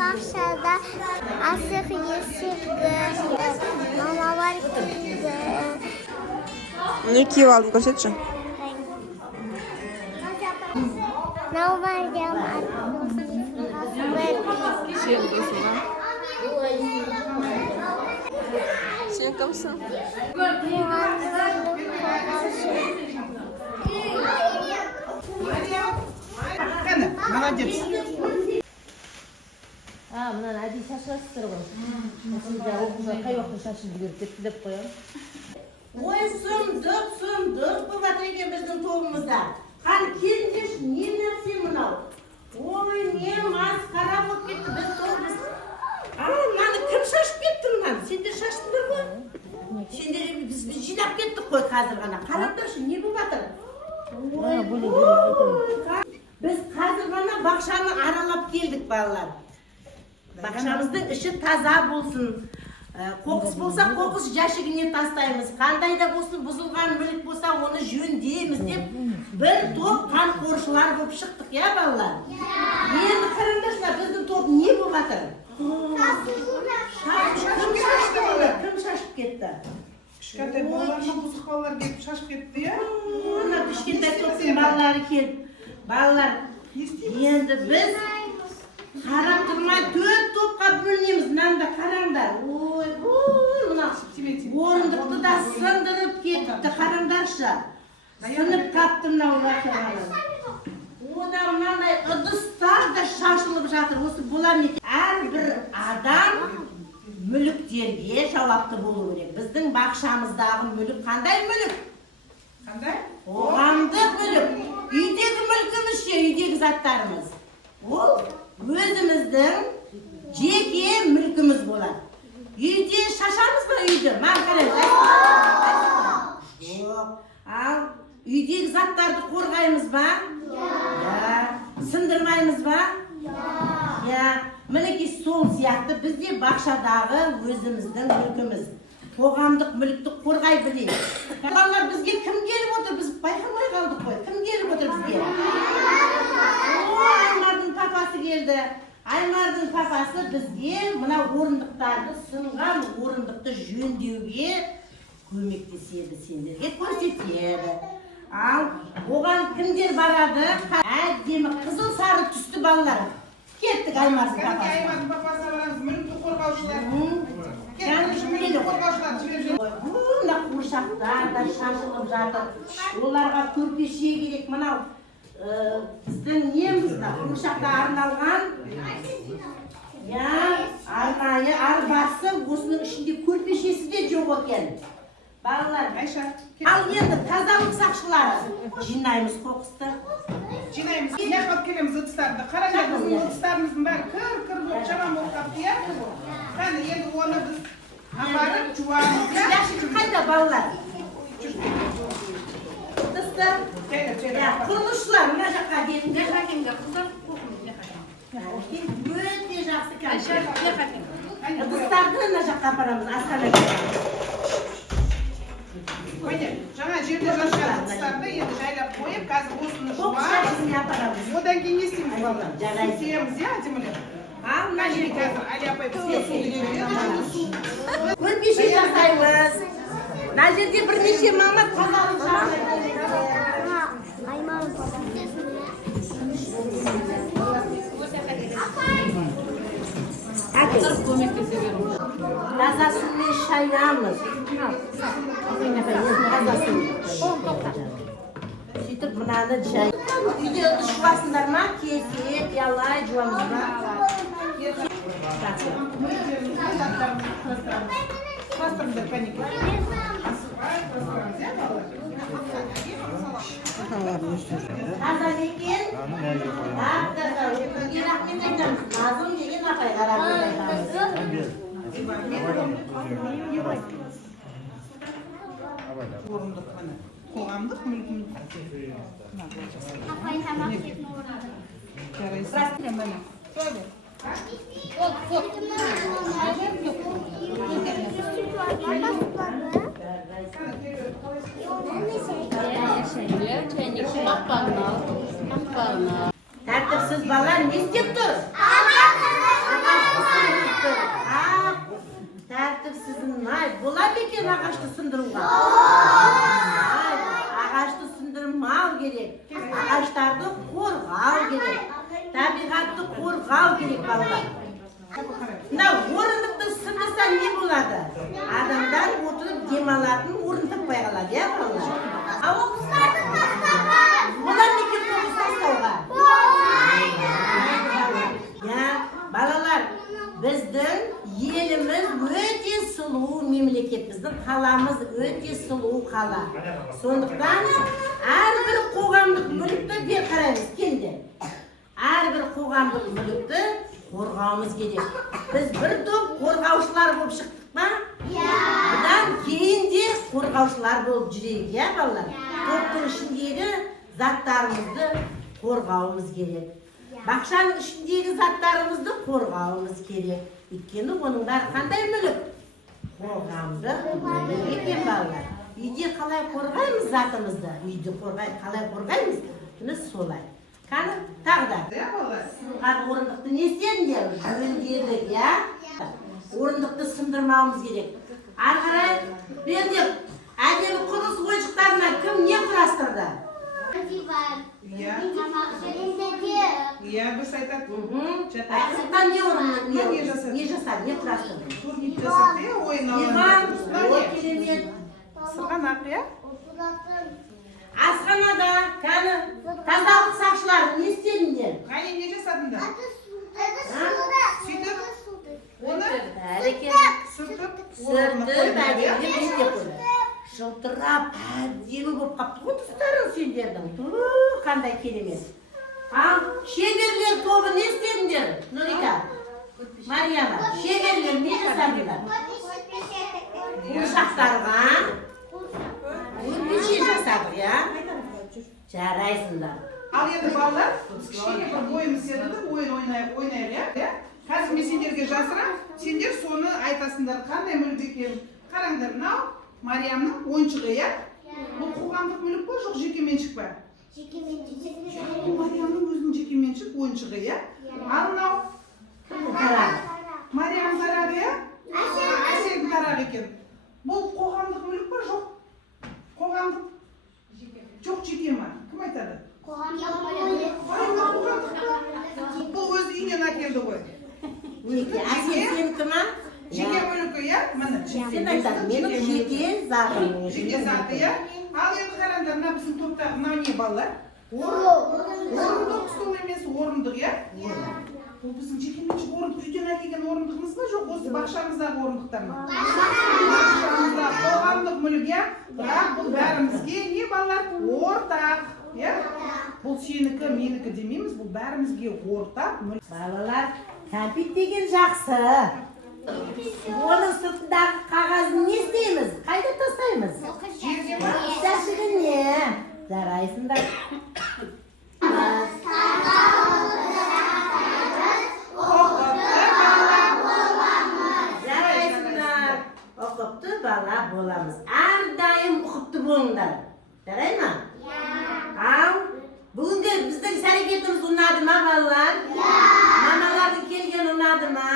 Bakşada asık yeşil mama var ki. Ne kiyip aldın koşetçi? Ne var ya? Sen kimsin? Молодец. мына әдейі шашасыздар ғой. Сізде оқуға қай уақытта шашын жүгіріп кетті деп қоямын. Ой, сұмдық болып жатыр екен біздің тобымызда. Қан келіңдерші, не нәрсе мынау? Ой, не масқара болып кетті біз тобымыз. Мынаны кім шашып кетті мынаны? Сендер шаштыңдар ғой? Сендер біз жинап кеттік қой қазір ғана. Қараңдаршы, не болып жатыр? Біз қазір ғана бақшаны аралап келдік балалар. Бақшамыздың іші таза болсын. Қоқыс болса, қоқыс жәшігіне тастаймыз. Қандай да болсын, бұзылған мүлік болса, оны жөндейміз деп бір топ қамқоршылар болып шықтық, я балалар? Енді қараңдаршылар, біздің топ не болып жатыр? Кім шашып кетті? Кішкентай балаларына бұзық балалар келіп шашып кетті, иә? Мына кішкентай топтың балалары келді. Балалар, енді біз қарап тұрмай төрт топқа бөлінеміз. Мынанда қараңдар. Ой, мына орындықты да сындырып кетті. Қараңдаршы. Сынып қапты мынау жатырғаны. Ода мынандай ыдыстар да шашылып жатыр. Осы бола ма екен? Әрбір адам мүліктерге жауапты болу керек. Біздің бақшамыздағы мүлік қандай мүлік? Қандай? Қоғамдық мүлік. Үйдегі мүлкіміз ше, үйдегі заттарымыз. Ол өзіміздің жеке мүлкіміз болады. Үйде шашамыз ба үйді? Маған қараңыз. Жоқ. Ал үйдегі заттарды қорғаймыз ба? Сындырмаймыз ба? Мінекей сол сияқты бізде бақшадағы өзіміздің мүлкіміз. Қоғамдық мүлікті қорғай білейік. Балалар, бізге кім келіп отыр? Біз байқамай қалдық қой. Кім келіп отыр бізге? Аймардың папасы келді. Аймардың папасы бізге мына орындықтарды, сынған орындықты жөндеуге көмектеседі, сендерге көрсетеді. Ал оған кімдер барады? Әдемі қызыл сары түсті балалар. Кеттік Аймардың папасы. Аймардың папасына барамыз, мүлікті қорғаушылар. Мына қуыршақтар да шашылып жатыр. Оларға көрпеше керек. Мынау біздің неміз да қуыршаққа арналған арнайы арбасы, осының ішінде көрпешесі де жоқ екен. Балалар, ал енді тазалық сақшылары жинаймыз қоқысты. Жинаймыз, яқып келеміз ыдыстарды. Қараңдар, біздің ыдыстарымыздың бәрі кір болып жаман болып қапты, иә? Қане, енді оны біз апарып жуамыз. Жәшік қайда балалар? Ыдысты? Құрылысшылар, мына жаққа келіңдер. Өте жақсы кәмші. Ыдыстарды мына жаққа апарамыз, асханаға. Жаңа жерде жасаған ыдыстарды енді жайлап қойып, қазір осыны жуамыз. Одан кейін не істейміз балалар? Сүйеміз, иә, Атимуле? Мына жерде қазір Али апай бізге су береді. Көрпеше жасаймыз. Мына жерде бірнеше мама тазалық жасайды. Айманның папасы. Таза сумен шайнамыз. Сөйтіп мынаны жай. Үйде ыдыс жуасыңдар ма? Кесіп, ялай жуамыз ба? Бастырыңдар, панеке. Таза екен? Өзге рахмет айтамыз. Назым деген апайға рахмет айтамыз. Орындық қана. Қоғамдық мүлкіміз. Апай тамақ жеп орнады. Тәртіпсіз балалар не істеп тұр? ағашты сындыруға? Ағашты сындырмау керек. Ағаштарды қорғау керек. Табиғатты қорғау керек балалар. Мына орындықты сындырса не болады? Адамдар отырып демалатын орын таппай қалады, иә балалар? Қоқыстарды тастаған. Олар неге қоқыс тастауға? Балалар, біздің еліміз өте сұлу мемлекет, біздің қаламыз өте сұлу қала. Сондықтан әрбір қоғамдық мүлікті бер қараймыз, келді. Әрбір қоғамдық мүлікті қорғауымыз керек. Біз бір топ қорғаушылар болып шықтық па? Бұдан кейін де қорғаушылар болып жүрейік, иә балалар? Топтың ішіндегі заттарымызды қорғауымыз керек. Бақшаның ішіндегі заттарымызды қорғауымыз керек. Өйткені оның бәрі қандай мүлік? Қоғамдық мүлік екен балалар. Үйде қалай қорғаймыз затымызды? Үйде қалай қорғаймыз? Міне солай. Қаны тағы да. Сынған орындықты не істедіңдер? Жөндедік, иә? Орындықты сындырмауымыз керек. Ары қарай бердік. Әдемі құрылыс ойыншықтарына кім не құрастырды? Иә, дұрыс айтады. Сырттан не жасады, не құрастырды? Турник жасады, ойын алаңында. Керемет. Сырғанақ, иә? Асханада, кәні тазалық сақшылары не істедіңдер? Ғали не жасадыңдар? Сөйтіп, оны сүртіп, әдемі бестеп қойды. Жылтырап, әдемі болып қапты ғой тұстарың сендердің. Қандай керемет. Ал шеберлер тобы не істедіңдер? Нұрика, Марияма, шеберлер не жасадыңдар? Қуыршақтарға өрмеше жасадық, иә? Жарайсыңдар. ал енді балалар, кішкене бір ойымыз еді, ойын ойнайық, иә? Қазір мен сендерге жасырам, сендер соны айтасыңдар, қандай мүлік екенін. Қараңдар, мынау Мариямның ойыншығы, иә? Бұл қоғамдық мүлік қой, жоқ жекеменшік па? Бұл Мариямның өзінің жекеменшік ойыншығы, иә? Ал мынау Мариям тарағы, иә? Әселдің тарағы екен. Бұл қоғамдық мүлік па, жоқ? Қоғамдық жоқ жеке ма? Кім айтады? Бұл өз үйінен әкелді ғой. Әсел сенікі ма? Жеке мүлікі, иә? Сен айтады, менің жеке затым. Жеке заты, иә? Ал енді қараңдар, мына біздің топтағы мынау не балалар? Орындық стол емес, орындық, иә? Бұл біздің жекеменшік орындық, үйден әкелген орындығымыз ба, жоқ осы бақшамыздағы орындықтар ма? Бақшамыздағы қоғамдық мүлік, иә? Бірақ бұл бәрімізге не балалар? Ортақ, иә? Бұл сенікі, менікі демейміз, бұл бәрімізге ортақ мүлік. Балалар, кәмпит деген жақсы. Оның сыртындағы қағазын не істейміз? Қайда тастаймыз? Жәшігіне. Жарайсыңдар. Жарайсыңдар. Ұқыпты бала боламыз. Әрдайым ұқыпты болыңдар. Жарай ма? Ал, бүгінгі біздің іс-әрекетіміз ұнады ма балалар? Мамалардың келген ұнады ма?